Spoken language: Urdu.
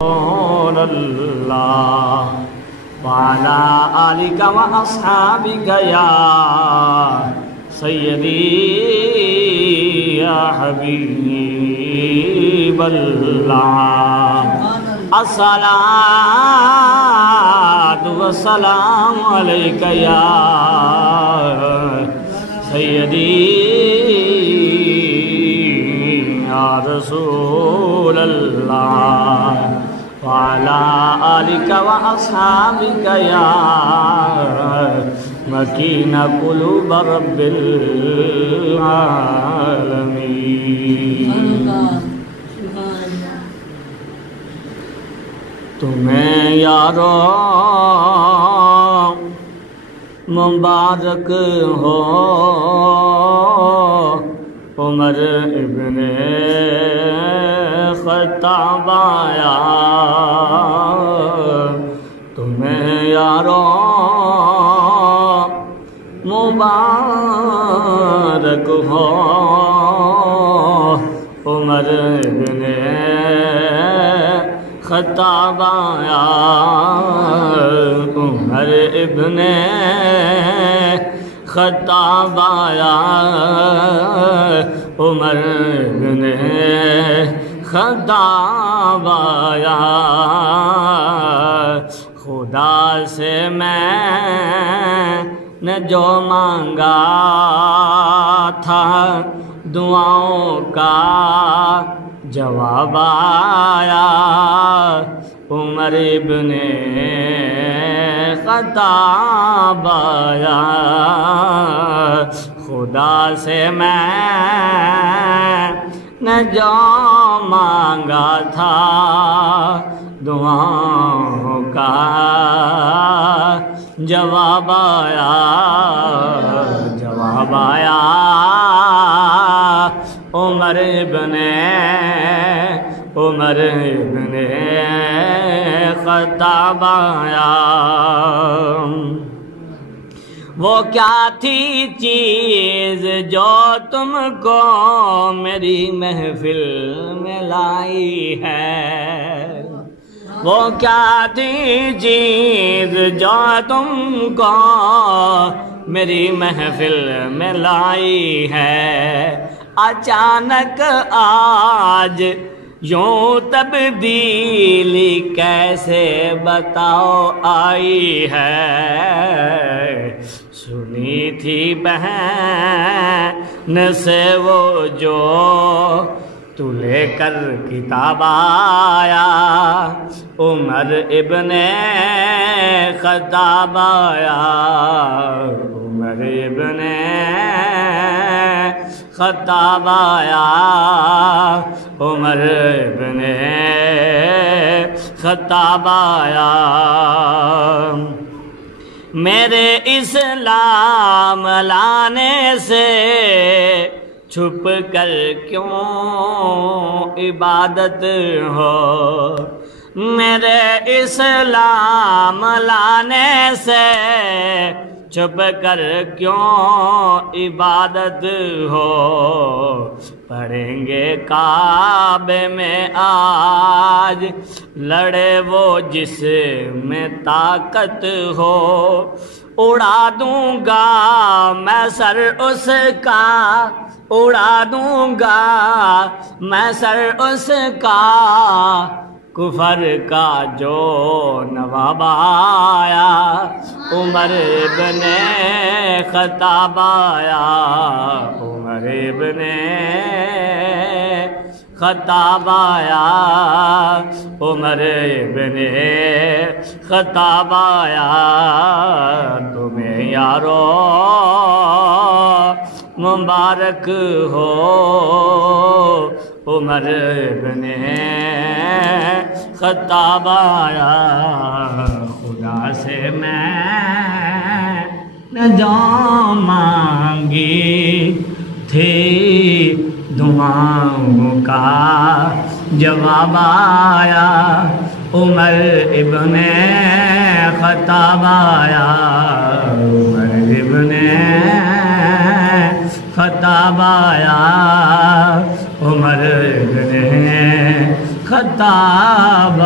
رسول اللہ وعلى آلك وأصحابك يا سيدي يا حبيب الله الصلاة والسلام عليك يا سيدي يا رسول الله وعلى آلك وأصحابك يا مكين قلوب رب العالمين تمہیں یارو مبارک ہو عمر ابن خطاب آیا تمہیں یارو مبارک ہو عمر ابن خطاب آیا عمر ابن خطاب آیا عمر ابن خطاب آیا خدا سے میں نے جو مانگا تھا دعاؤں کا جواب آیا عمر ابن خطاب آیا خدا سے میں نے جو مانگا تھا دعاؤں کا جواب آیا عمر ابن خطاب آیا وہ کیا تھی چیز جو تم کو میری محفل میں لائی ہے وہ کیا تھی چیز جو تم کو میری محفل میں لائی ہے اچانک آج یوں تبدیلی کیسے بتاؤ آئی ہے سنی تھی بہن سے وہ جو تو لے کر کتاب آیا عمر ابن خطاب آیا عمر ابن خطاب آیا عمر ابن خطاب آیا میرے اسلام لانے سے چھپ کر کیوں عبادت ہو میرے اسلام لانے سے چھپ کر کیوں عبادت ہو پڑھیں گے کعبے میں آج لڑے وہ جس میں طاقت ہو اڑا دوں گا میں سر اس کا اڑا دوں گا میں سر اس کا کفر کا جو نواب آیا عمر ابن خطاب آیا عمر ابن خطاب آیا عمر ابن خطاب آیا تمہیں یارو مبارک ہو عمر ابن خطاب آیا خدا سے میں نے جو مانگی تھی دعاؤں کا جواب آیا عمر ابن خطاب آیا عمر ابن خطاب آیا عمر ابن خطاب